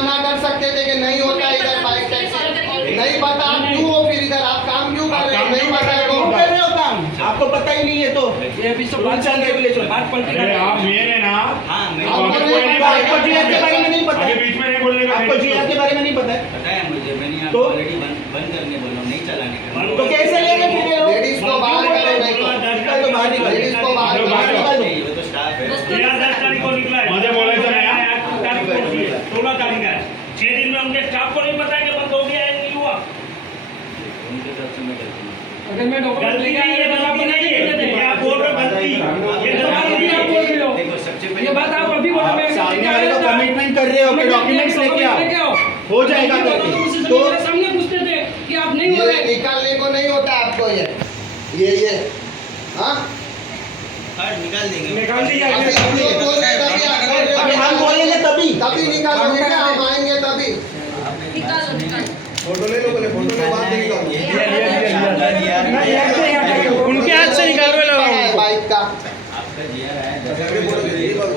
मना कर सकते थे कि नहीं होता इधर बाइक टैक्सी, नहीं पता आप क्यों हो फिर इधर, आप काम क्यों कर रहे हो, नहीं पता है क्यों कर रहे हो काम, आपको पता ही नहीं है तो ये अभी सब रूल्स एंड रेगुलेशन। अरे आप मेन है ना, आपको जीआर के बारे में नहीं पता अभी है, बीच में नहीं बोलने का। आपको जीआर के बारे में नहीं पता है पता है मुझे, मैंने तो? ऑलरेडी बंद करने बोला, नहीं चलाने का। तो कैसे लेंगे फिर ये लोग? लेडीज को बाहर करो, नहीं निकाल दो, बाहर निकाल लेडीज को बाहर निकाल दो। ये तो स्टाफ है। 10 तारीख को निकला है, मुझे बोलायचं नाही, हा? 8 तारीख को होती है, 16 तारीख है। 6 दिन में उनके स्टाफ को नहीं पता है कि बंद हो गया है नहीं हुआ। उनके तरफ से मैं गलती नहीं। अगर मैं गलती नहीं है तो आपको नहीं है, ये आप बोल रहे हो गलती, ये गलती नहीं आप बोल रहे हो। देखो सबसे पहले ये बात आप अभी बोलो, आप मैं सामने वाले को कमिटमेंट कर रहे हो कि डॉक्यूमेंट्स लेके आओ, हो जाएगा करके। तो तो सामने पूछते थे कि आप नहीं हो ये रहे। निकालने को नहीं होता आपको ये हाँ हाँ, निकाल देंगे। निकाल दिया अभी हम लोग बोल रहे हैं, तभी आप बोल रहे हो। अभी हम बोलेंगे तभी निकालोगे क्या, हम आएंगे तभी। फोटो ले लो, पहले फोटो ले, बाद में निकालो। उनके हाथ से निकाल रहे है बाइक का आपका जीआर आया सगळे बोलत होते, हे बघ.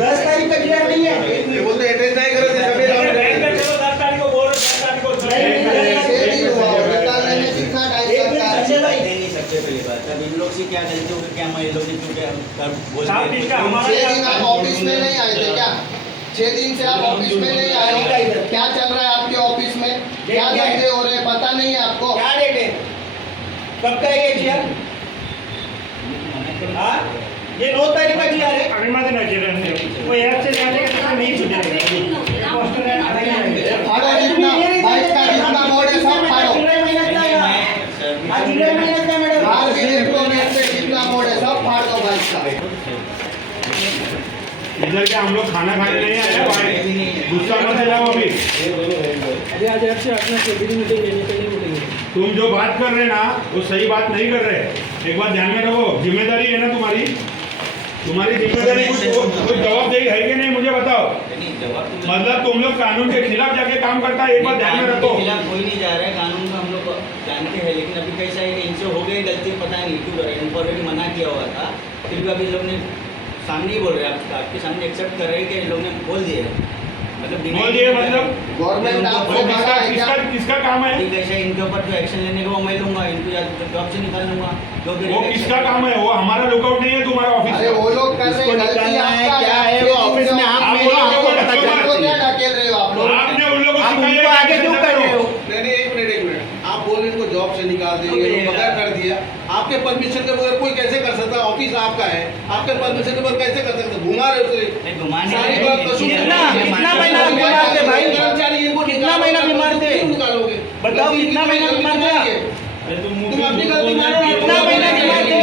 10 तारीख का जीआर नहीं है। ते बोलते अटेंड नाही करत आहे, सगळे लावून बैंक में चलो 10 तारीख को बोल रहे, 10 तारीख को छह दिन हुआ और निकालने में कितना टाइम एक मिनट, लगता है। संजय भाई। नहीं, सबसे पहली बात, अब इन लोग से क्या गलती होगी, क्या मैं लोग ने क्यों क्या साफ बोल इसका हमारा 6 दिन आप ऑफिस में नहीं आए थे क्या? 6 दिन से आप ऑफिस में नहीं आए हो, क्या चल रहा है आपके ऑफिस में, क्या धंधे हो रहे हैं पता नहीं है आपको? क्या डेट है, कब का है ये जीआर? हाँ, ये 9 तारीख का जीआर है। अभी मत ना चिल्लाने, वो ऐप से जाने का तो नहीं छूटेगा। पोस्टर है, आगे जाएंगे। फाड़ो जितना बाइक का जितना बोर्ड है सब फाड़ो। जुलाई महीने का है। आज जुलाई महीने का मैडम। बाहर के रेस्टोरेंट से जितना बोर्ड है सब फाड़ दो बाइक का। इधर क्या हम लोग खाना खाने नहीं आए हैं भाई, गुस्सा मत जाओ अभी। अभी आज ऐप से अपना कैबिन मीटिंग लेनी चाहिए बोलेंगे। तुम जो बात कर रहे हैं ना वो सही बात नहीं कर रहे। एक बात ध्यान में रखो, जिम्मेदारी है ना तुम्हारी जिम्मेदारी कोई जवाबदेही है कि नहीं मुझे बताओ। मतलब तुम लोग कानून के खिलाफ जाके काम करता है, एक बात ध्यान में रखो। खिलाफ कोई नहीं जा रहा है, कानून का हम लोग जानते हैं, लेकिन अभी कैसा है कि इनसे हो गई गलती, पता नहीं क्यों कर रहे हैं, इनको ऑलरेडी मना किया हुआ था, फिर भी अभी लोग ने सामने ही बोल रहे हैं, आपके सामने एक्सेप्ट कर रहे हैं कि इन लोग ने बोल दिया है, मतलब बोल दिए मतलब गवर्नमेंट आपको वो मना है क्या? किसका काम है? ठीक है, इनके ऊपर जो एक्शन लेने का वो मैं लूंगा, इनको या तो जॉब से निकाल लूंगा, जो भी वो किसका काम है? वो हमारा लुकआउट नहीं है तुम्हारा ऑफिस अरे वो लोग कर रहे हैं, गलती निकालना है, आपका क्या है, वो ऑफिस में आप आप मेरे लोगों आपको को पता क्यों चलना को क्या चाहिए। ढकेल रहे हो आप लोग? आपने उन लोगों को आप सिखाया उनको आगे क्यों कर रहे हो? नहीं नहीं, एक मिनट, आप बोल रहे इनको जॉब से निकाल देंगे, ये लोग बगैर कर दिया, आपके परमिशन के बगैर कोई कैसे कर सकता है? ऑफिस आपका है, आपके परमिशन के बगैर कैसे कर सकते हैं? घुमा रहे हो उसे। नहीं, घुमाने सारी नहीं, बात कसूर नहीं, कितना नहीं, कितना नहीं, महीना नहीं, बीमार थे भाई? कर्मचारी इनको कितना महीना बीमार थे? क्यों निकालोगे? बताओ, गलती कितना महीना गलती बीमार नहीं था? है। अरे तुम तुम अपनी गलती मानो, कितना महीना बीमार थे?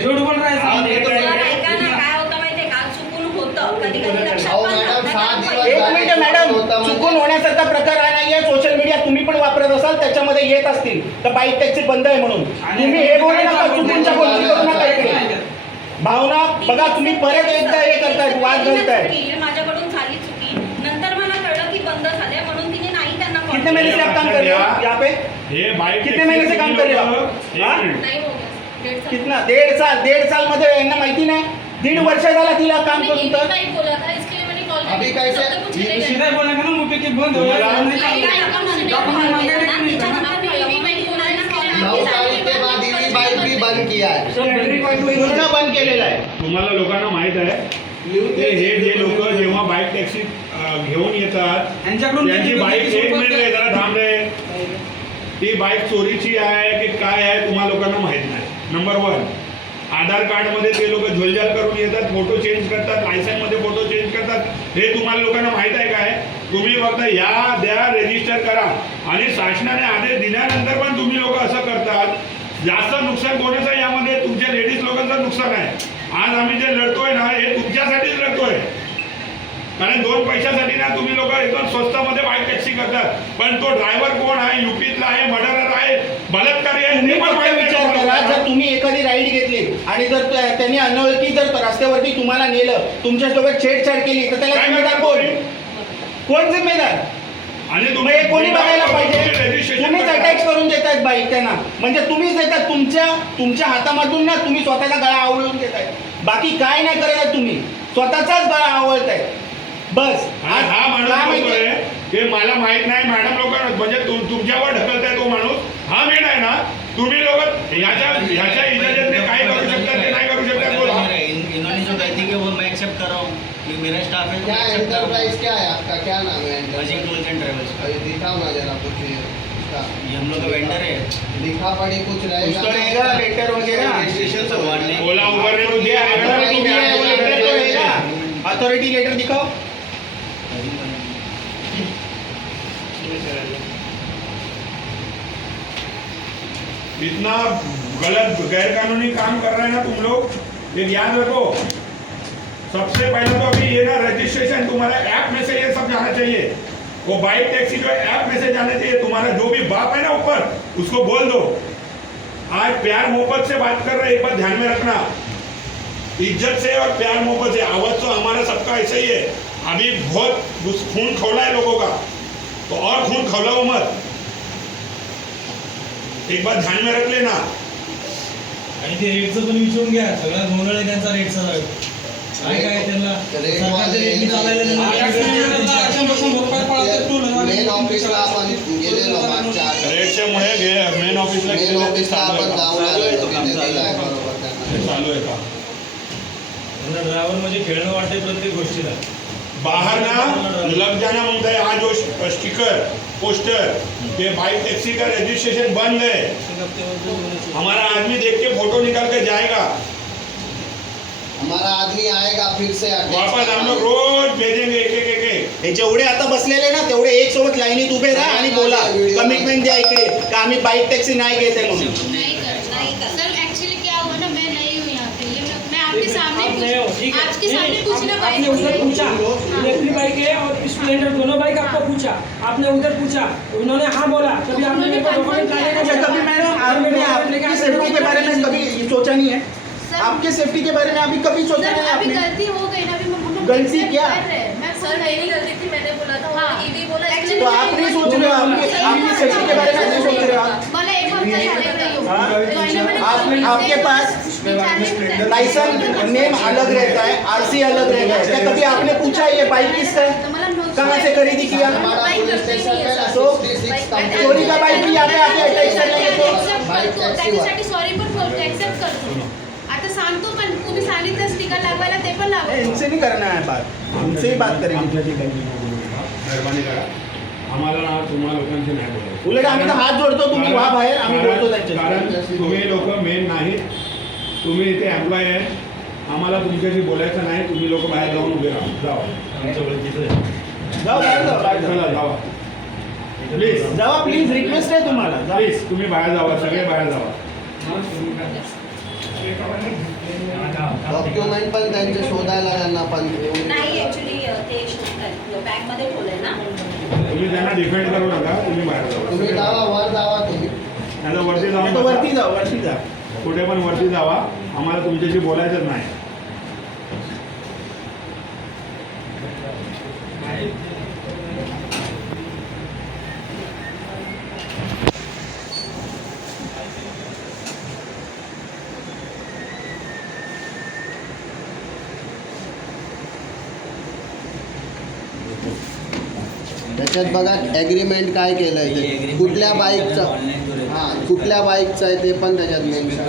झूठ बोल रहा है सामने। ऐका ना, काय होतं माहितीये का, चुकून होतं कधी कधी लक्षात अहो, पण मॅडम, नसतं. 6 दिवस त्यामुळे एक मिनिट मॅडम, चुकून होण्यासारखा प्रकार हा नाहीये. सोशल मीडिया तुम्ही पण वापरत असाल, त्याच्यामध्ये येत असतील तर बाईक टॅक्सी बंद आहे म्हणून तुम्ही हे बोलू नका, चुकूनच्या गोष्टी करू नका इकडे. भावना बघा, तुम्ही परत एकदा हे करताय, वाद घालताय. चुकी, माझ्याकडून झाली चुकी, नंतर मला कळलं की बंद झाले म्हणून तिने नाही त्यांना call कितने महीने से आप काम कर रहे हो यहाँ पे? हे बाईक कितने महीने से काम कर रहे हो? हाँ? नाही हो गया. 1.5 साल. कितना 1.5 साल मध्ये यांना माहिती नाही. 1.5 वर्ष झाला तिला काम मैंने करून ये भी तर. नहीं बोला था, इसके लिए मैंने कॉल अभी कैसे? सीधा बोला ना मुंह पे कि बंद हो गया। नऊ तारीख के बाद ईवी बाइक भी बंद किया है। पूर्ण बंद केलेला आहे. तुम्हाला लोकांना माहित आहे ते हे जे लोक जेव्हा बाईक टॅक्सी घेऊन येतात त्यांची बाईक, एक मिनिट रे, जरा थांब रे, ती बाईक चोरीची आहे की काय आहे तुम्हाला लोकांना माहित नाही. नंबर 1, आधार कार्ड मध्ये ते लोक झोलझाल करून येतात, फोटो चेंज करतात, लायसन मध्ये फोटो चेंज करतात, हे तुम्हाला लोकांना माहित आहे काय? तुम्ही फक्त या द्या, रजिस्टर करा, आणि शासनाने आदेश दिल्यानंतर पण तुम्ही लोक असं करतात. जास्त नुकसान कोणाचं यामध्ये? तुमच्या लेडीज लोकांचं नुकसान आहे. आज आम्ही जे लढतोय ना, हे तुमच्यासाठीच लढतोय, कारण 2 पैशासाठी ना तुम्ही लोक एकदम स्वस्तामध्ये बाईक टॅक्सी करतात, पण तो ड्रायव्हर कोण आहे, युपीतला आहे, मर्डरर आहे, बलात्कारी आहे, तुम्ही हे पण फक्त माहित नाही विचार करा, तुम्हाला. जर तुम्ही एखादी राईड घेतली आणि जर त्यांनी अनोळखी जर रस्त्यावरती तुम्हाला नेलं, तुमच्यासोबत छेडछाड केली, तर त्याला काय जिम्मेदार करणार कोण? तुम्ही? कोण जिम्मेदार? आणि मग हे कोणी बघायला पाहिजे? रजिस्ट्रेशन तुम्हीच करता. अटॅच करून देतायत बाईक त्यांना, म्हणजे तुम्हीच देतात, तुमच्या हातामधून ना तुम्ही स्वतःचा गळा आवळून घेताय. बाकी काय नाही करत तुम्ही, स्वतःचाच गळा आवळताय. बस आणि हा माणूस काय माहिती बोलतोय की मला माहित नाही मॅडम लोक म्हणजे तुमच्यावर ढकलताय तो माणूस हा मेन आहे ना. तुम्ही लोक ह्याच्या इजाजतने काय करू शकतात ते नाही करू शकतात बोला. इन्होंने जो गलती की वो मैं एक्सेप्ट कर रहा हूँ, ये मेरा स्टाफ है, क्या एंटरप्राइज क्या है आपका, क्या नाम है अजीम एंटरप्राइज? टूल्स एंड ट्रेवल्स, अभी दिखाओ ना जरा कुछ इसका। ये हम लोग का वेंडर है। लिखा पढ़ी कुछ कुछ रहेगा तो रहेगा लेटर वगैरह रजिस्ट्रेशन से भगवान ने ओला उबर ने तो दिया है अथॉरिटी दिया है, वो लेटर तो रहेगा। अथॉरिटी लेटर दिखाओ। इतना गलत गैरकानूनी काम कर रहे हैं ना तुम लोग, एक याद रखो। सबसे पहले तो अभी ये ना रजिस्ट्रेशन तुम्हारा ऐप में से ये सब जाना चाहिए। वो बाइक टैक्सी जो ऐप में से जाना चाहिए। तुम्हारा जो भी बाप है ना ऊपर उसको बोल दो। आज प्यार मोहब्बत से बात कर रहे हैं, एक बात ध्यान में रखना, इज्जत से और प्यार मोहब्बत से। आवाज तो हमारा सबका ऐसा ही है। अभी बहुत खून खौला है लोगों का, तो और खून खौलाओ मत, एक बात ध्यान में रख लेना। आणि ते रेटचं पण विचारून घ्या. सगळा गोंधळ आहे त्यांचा रेटचा. काय काय त्यांना सरकारच्या रेटनी चालायला मेन ऑफिसला आपण गेलेलो मागच्या रेटच्यामुळे मेन ऑफिसला मेन ऑफिसला आपण जाऊन आलेलो काम तिथे चालू दिलाय आहे. बरोबर त्यांना. हे चालू आहे का ड्रायव्हर म्हणजे खेळणं वाटते प्रत्येक गोष्टीला. बाहर ना लग जाना मांगता है। आज जो स्टिकर पोस्टर ये बाइक टैक्सी का रजिस्ट्रेशन बंद है। हमारा आदमी देख के फोटो निकाल कर जाएगा, हमारा आदमी आएगा फिर से वापस हम लोग रोज भेजेंगे एक एक एक एक। हे जेवढे आता बसलेले ना तेवढे एक सोबत लाईनीत उभे राहा आणि बोला, कमिटमेंट द्या इकडे का आम्ही बाईक टॅक्सी नाही घेते म्हणून. नहीं कर सर एक्चुअली क्या हुआ ना, मैं नई हूँ यहाँ पे, ये मैं आपके सामने आप नए हो, ठीक है। आपके सामने पूछना आपने उधर पूछा, इलेक्ट्रिक बाइक है और स्प्लेंडर दोनों बाइक आपको पूछा, आपने उधर पूछा, उन्होंने हाँ बोला, तभी आपने मेरे को डॉक्यूमेंट लाने को अच्छा, बोला। कभी मैडम आपने आपकी सेफ्टी के बारे में कभी सोचा नहीं है? सर, आपके सेफ्टी के बारे में अभी कभी सोचा नहीं सर अभी आपने? गलती हो गई ना, अभी मैं गलती क्या? मैं सर मेरी गलती थी, मैंने बोला था हाँ। ये भी बोला Actually, तो आप नहीं सोच रहे हो, आपकी सेफ्टी के बारे में नहीं सोच रहे हो आप? मला एक हफ्ता झालेला येऊन. हाँ? तो आहे ना, मैंने आपके पास लाइसेंस नेम अलग रहता है, आरसी अलग रहता है, क्या कभी आपने पूछा ये बाइक किसका है, तो मला नोट्स कहाँ से खरीदी किया? हमारा पुलिस स्टेशन पे ना तो 66 कंप्लेंट चोरी का बाइक भी यहाँ पे आके अटैच कर लेंगे तो बाइक टॅक्सी त्याच्यासाठी सॉरी पण बोलतो, एक्सेप्ट करतो. आता सांगतो पण तुम्ही सांगितलं स्टिकर लागवायला ते पण लावा. इनसे नहीं करना है बात, उनसे ही बात करेंगे. मेहरबानी करा, आम्हाला ना तुम्हाला लोकांशी नाही बोलायचं. उलट आम्ही तर हात जोडतो, तुम्ही व्हा बाहेर, आम्ही बोलतो त्यांच्याशी. कारण तुम्ही लोक मेन नाहीत, तुम्ही इथे एम्प्लॉय आहे, आम्हाला तुमच्याशी बोलायचं नाही. तुम्ही लोक बाहेर जाऊन उभे राहा, जावा आमच्या ओळखीचं आहे. जाओ बाहेर जाओ, बाहेर चला जाओ. जावा प्लीज जावा प्लीज, रिक्वेस्ट आहे तुम्हाला जावा. प्लीज तुम्ही बाहेर जावा, सगळे बाहेर जावा. डॉक्युमेंट पण त्यांचे शोधायला त्यांना पण नाही ऍक्च्युली ते बॅग मध्ये ठेवलंय ना. तुम्ही त्यांना डिफेंड करू नका, तुम्ही बाहेर तुम्ही जावा. जावा, वर जावा तुम्ही. आता वरती नाही तर जाऊन वरती जाऊ, वरती जा. कुठे पण वरती जावा, आम्हाला तुमच्याशी बोलायचंच नाही. त्याच्यात बघा ॲग्रीमेंट काय केलंय ते, कुठल्या बाईकचं, हां कुठल्या बाईकचं आहे ते पण त्याच्यात मेन्शन.